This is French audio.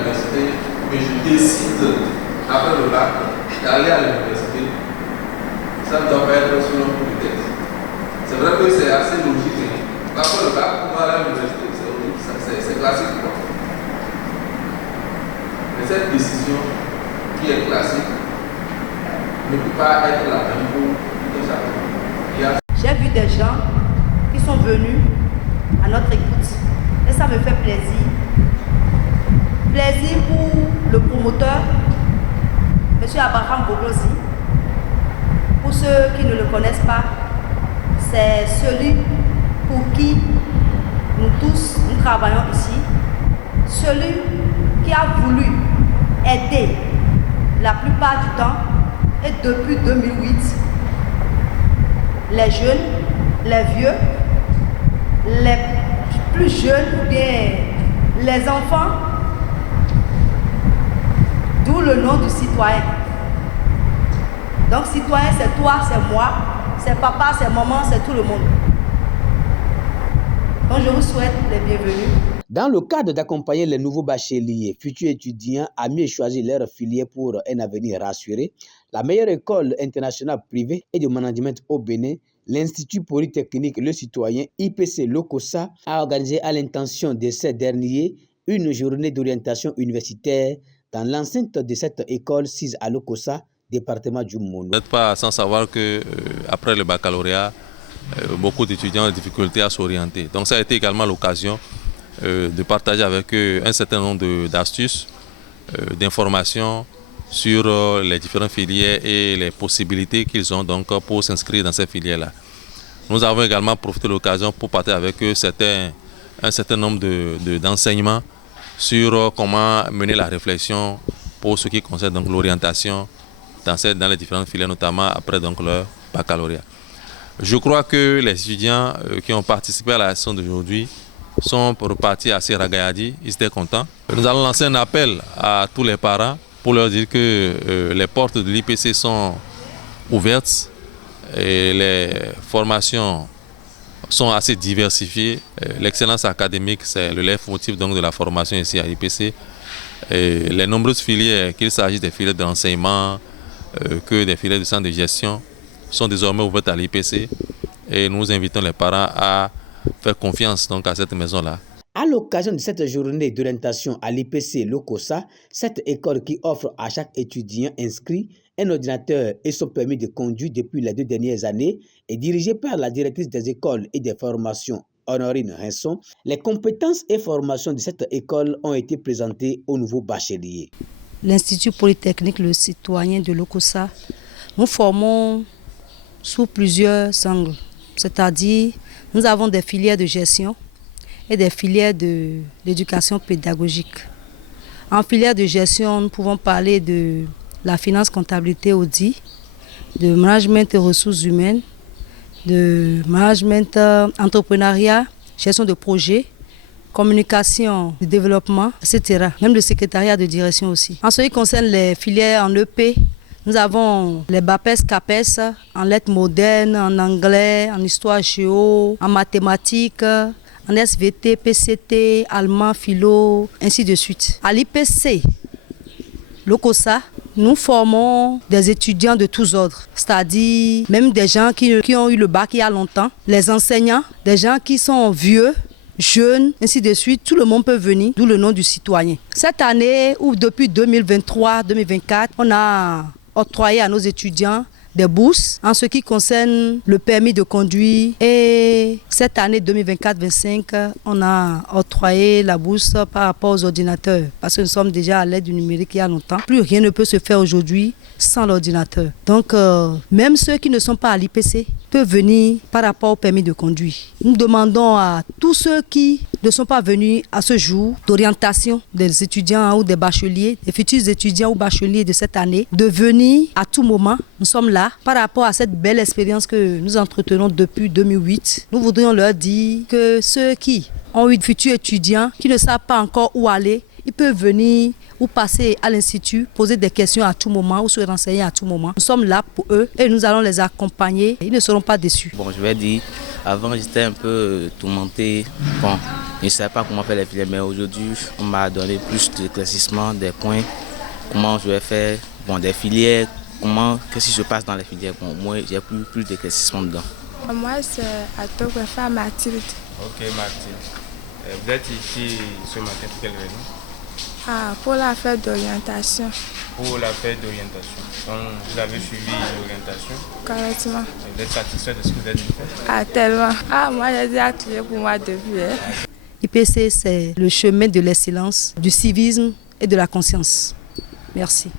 l'université, mais je décide, après le bac, d'aller à l'université, ça ne doit pas être sur un coup de tête. C'est vrai que c'est assez logique. Après le bac, on va aller à l'université, c'est classique. Mais cette décision qui est classique ne peut pas être la même pour tout chacun. J'ai vu des gens qui sont venus à notre écoute et ça me fait plaisir. Plaisir pour le promoteur, M. Abraham Boglosi. Pour ceux qui ne le connaissent pas, c'est celui pour qui nous tous, nous travaillons ici. Celui qui a voulu aider la plupart du temps et depuis 2008, les jeunes, les vieux, les plus jeunes ou bien les enfants, d'où le nom du citoyen. Donc citoyen, c'est toi, c'est moi, c'est papa, c'est maman, c'est tout le monde. Donc je vous souhaite les bienvenus. Dans le cadre d'accompagner les nouveaux bacheliers, futurs étudiants à mieux choisir leur filière pour un avenir rassuré, la meilleure école internationale privée et de management au Bénin, l'Institut Polytechnique Le Citoyen IPC Lokossa a organisé à l'intention de ces derniers une journée d'orientation universitaire dans l'enceinte de cette école sise à Lokossa, département du Mono. Vous n'êtes pas sans savoir que après le baccalauréat, beaucoup d'étudiants ont des difficultés à s'orienter. Donc ça a été également l'occasion de partager avec eux un certain nombre d'astuces, d'informations sur les différentes filières et les possibilités qu'ils ont donc pour s'inscrire dans ces filières-là. Nous avons également profité de l'occasion pour partager avec eux un certain nombre d'enseignements sur comment mener la réflexion pour ce qui concerne donc l'orientation dans les différentes filières, notamment après donc leur baccalauréat. Je crois que les étudiants qui ont participé à la session d'aujourd'hui sont repartis assez ragaillardis, ils étaient contents. Nous allons lancer un appel à tous les parents pour leur dire que les portes de l'IPC sont ouvertes et les formations sont assez diversifiées. L'excellence académique, c'est le leitmotiv donc de la formation ici à l'IPC. Les nombreuses filières, qu'il s'agisse des filières d'enseignement, que des filières de centre de gestion, sont désormais ouvertes à l'IPC et nous invitons les parents à faire confiance donc à cette maison-là. À l'occasion de cette journée d'orientation à l'IPC Lokossa, cette école qui offre à chaque étudiant inscrit un ordinateur et son permis de conduire depuis les 2 dernières années est dirigée par la directrice des écoles et des formations, Honorine Rinson. Les compétences et formations de cette école ont été présentées aux nouveaux bacheliers. L'Institut Polytechnique Le Citoyen de Lokossa, nous formons sous plusieurs angles, c'est-à-dire nous avons des filières de gestion et des filières de l'éducation pédagogique. En filière de gestion, nous pouvons parler de la finance, comptabilité, audit, de management et ressources humaines, de management, entrepreneuriat, gestion de projet, communication, de développement, etc. Même le secrétariat de direction aussi. En ce qui concerne les filières en EP, nous avons les BAPES, CAPES, en lettres modernes, en anglais, en histoire géo, en mathématiques, en SVT, PCT, allemand, philo, ainsi de suite. À l'IPC, Lokossa, nous formons des étudiants de tous ordres, c'est-à-dire même des gens qui ont eu le bac il y a longtemps, les enseignants, des gens qui sont vieux, jeunes, ainsi de suite, tout le monde peut venir, d'où le nom du citoyen. Cette année, ou depuis 2023-2024, on a octroyé à nos étudiants des bourses en ce qui concerne le permis de conduire et cette année 2024-2025, on a octroyé la bourse par rapport aux ordinateurs parce que nous sommes déjà à l'aide du numérique il y a longtemps. Plus rien ne peut se faire aujourd'hui sans l'ordinateur. Donc même ceux qui ne sont pas à l'IPC peuvent venir par rapport au permis de conduire. Nous demandons à tous ceux qui ne sont pas venus à ce jour d'orientation des étudiants ou des bacheliers, des futurs étudiants ou bacheliers de cette année, de venir à tout moment. Nous sommes là par rapport à cette belle expérience que nous entretenons depuis 2008. Nous voudrions leur dire que ceux qui ont eu de futurs étudiants, qui ne savent pas encore où aller, ils peuvent venir ou passer à l'institut, poser des questions à tout moment ou se renseigner à tout moment. Nous sommes là pour eux et nous allons les accompagner. Ils ne seront pas déçus. Bon, je vais dire Avant, j'étais un peu tourmenté. Bon, je ne savais pas comment faire les filières, mais aujourd'hui, on m'a donné plus d'éclaircissement, des points, comment je vais faire, bon, des filières, qu'est-ce qui se passe dans les filières. Bon, moi, j'ai plus d'éclaircissement dedans. Moi, c'est Atographe Mathilde. Ok, Mathilde. Vous êtes ici ce matin pour quelle raison? Pour la fête d'orientation. Pour la fête d'orientation. Donc, vous avez suivi l'orientation? Correctement. Vous êtes satisfait de ce que vous avez fait? Tellement. Moi, j'ai dit atelier pour moi depuis. IPC, c'est le chemin de l'excellence, du civisme et de la conscience. Merci.